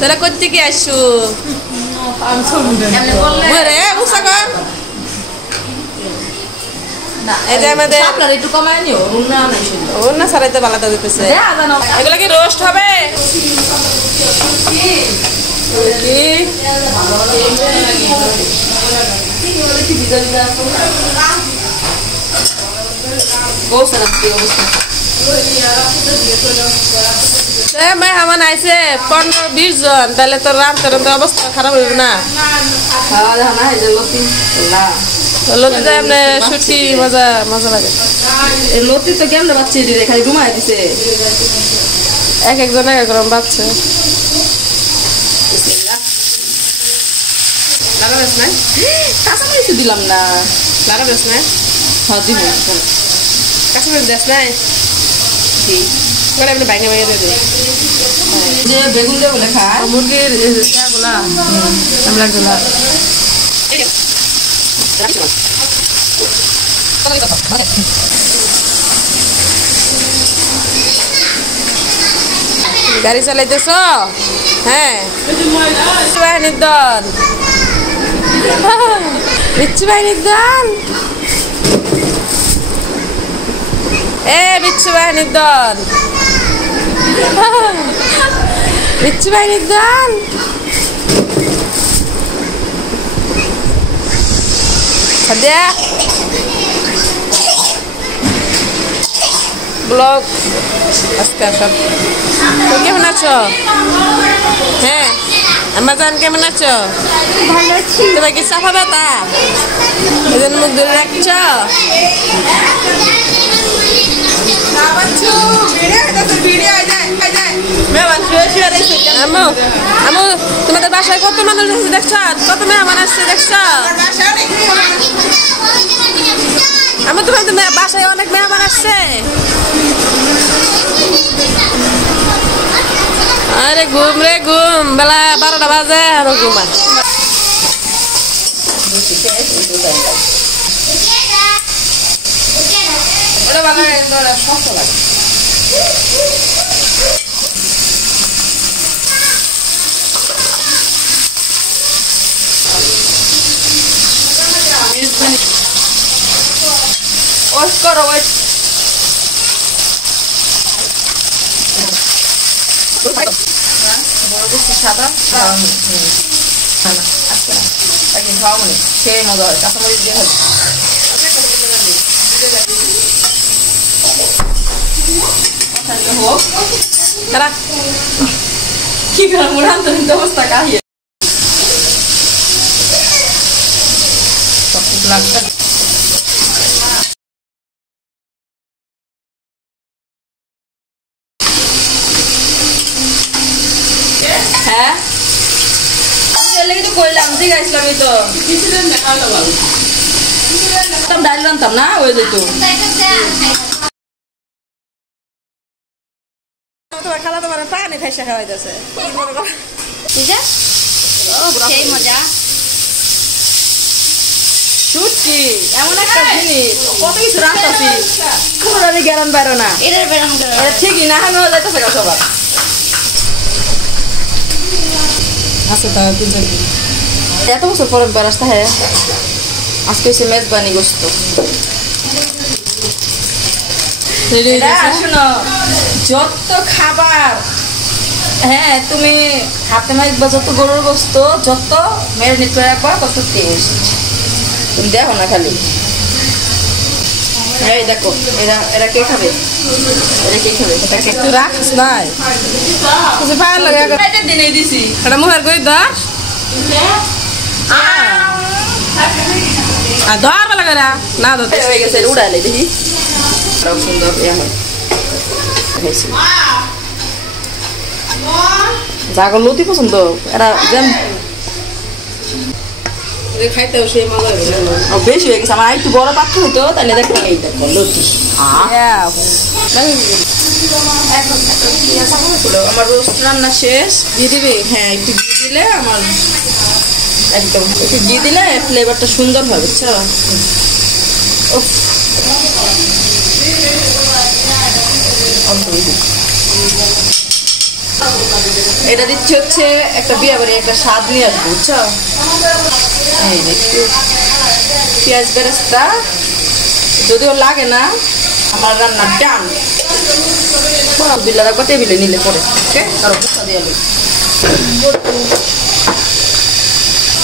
তোরা করতে কি আসছো একটু কমায় নিও না সারাইতে বালাটা দিতেছে এগুলা কি রোস্ট হবে মেহমান আইসে 15-20 জন তাহলে তোর রান্নার অবস্থা খারাপ হইব না লতিতে আপনি শুটকি মজা মজা লাগে লতি তো কেমন বাচ্চা দিলে খালি ঘুমাই দিছে এক একজন এক এক রকম বাচ্চা লাগাবেস না কাঁচামরিচ দিলাম না লাগাবেস না হ্যাঁ দিব কাঁচামরিচ দেস নাই আপনি বাইনে বাইরে দিয়ে যে বেগুন দিয়ে বলে খায় মুরগির গুলা আমলাগুলা গাড়ি চালাইতেছ হ্যাঁ বাহিনীর দল বিচ্ছু বাহিনীর দল বিচ্ছু বাহিনীর দল বিচ্ছু বাহিনীর দল সাদিয়া ব্লগ আজকে সব তো কেমন আছো হ্যাঁ আমার জান কেমন আছো তোমার কি সাফা ব্যথা এজন মুখ ধরে রাখছ তোমাদের বাসায় কত মানুষ আছে দেখছ কত মেহমান আসছে দেখছ আমি তোমাদের বাসায় অনেক মেহমান আসছে আরে ঘুম রে ঘুম বেলা 12টা বাজে আরো ঘুমা ওটা ভালো শক্ত লাগে ওয়েট করো ওয়েট সাদা একদিন খাওয়া মনে সেই মজা হয় কাঁচামরিচ দিয়ে হয় কি করে মুড়ান তো অবস্থা কাহিয়ে লাগছে হ্যাঁ আমি তো কইলাম ঠিক আছে আমি তো ডাল রান্তাম না ওই যেত তোমার খালা তোমার পানি ফেসে খাওয়াইতেছে সেই মজা শুটকি এমন একটা জিনিস কত কিছু রান্তাছি কোনোটারই গ্যারান বাইরো না ঠিকই না আমি যাইতেছে গা সবার আছে তা এত বছর পরে বেড়াসতে হ্যাঁ আজকে হচ্ছে মেজবানি গোস্ত শোনো যত খাবার হ্যাঁ তুমি হাতে মাইকবা যত গরুর গোস্ত যত ম্যারিনেট করে রাখবা তত টেস্ট তুমি দেখো না খালি এই দেখো এরা কে খাবে এরা কে খাবে তুই রাখিস নাই কিছু ভালো লাগে এটা দিনে দিছি এটা মুখের কই দাস আর ধর ভালো করে না ধরতে হয়ে গেছে উড়ালে দেখি সুন্দর জাগর লতি পছন্দ এরা যেন খাইতেও সেই মজা বেশি হয়ে গেছে আমার একটু বড় পাত্র হইতো তাহলে দেখো এই দেখো লতি আমার রোস্ট রান্না শেষ দিয়ে দিবি হ্যাঁ একটু ঘি দিলে আমার একদম একটু ঘি দিলে ফ্লেভারটা সুন্দর হবে বুঝছো এটা দিচ্ছি হচ্ছে একটা বিয়ে বাড়ি একটা স্বাদ নিয়ে আসবো, বুঝছো? এই একটু পেঁয়াজ বেরেস্তা যদিও লাগে না, আমার রান্নার ডান বিল্লা রাখবো টেবিলে নিলে পরে। ওকে, আরো পোকা দিয়ে আলু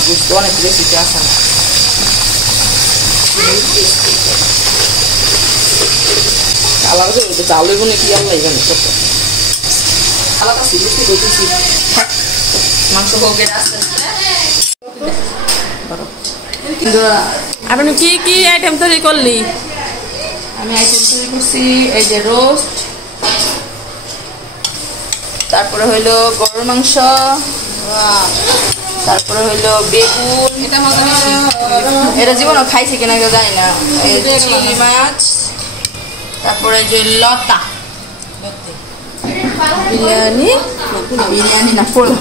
বুঝতে অনেক রেসিপি আসে না। আলাদা চাল হইব নাকি আল্লাহ জানে কত আলাদা সিরিয়াসলি বলতেছি। মাংস হোক এটা আস্তে আপনি কি কি আইটেম তৈরি করলি? আমি আইটেম তৈরি করছি এই যে রোস্ট, তারপরে হইলো গরুর মাংস, তারপরে হইলো বেগুন, এটা জীবনও খাইছি কিনা কেউ জানি না, চিংড়ি মাছ, তারপরে যে লতা বিরিয়ানি, বিরিয়ানি না পোলা,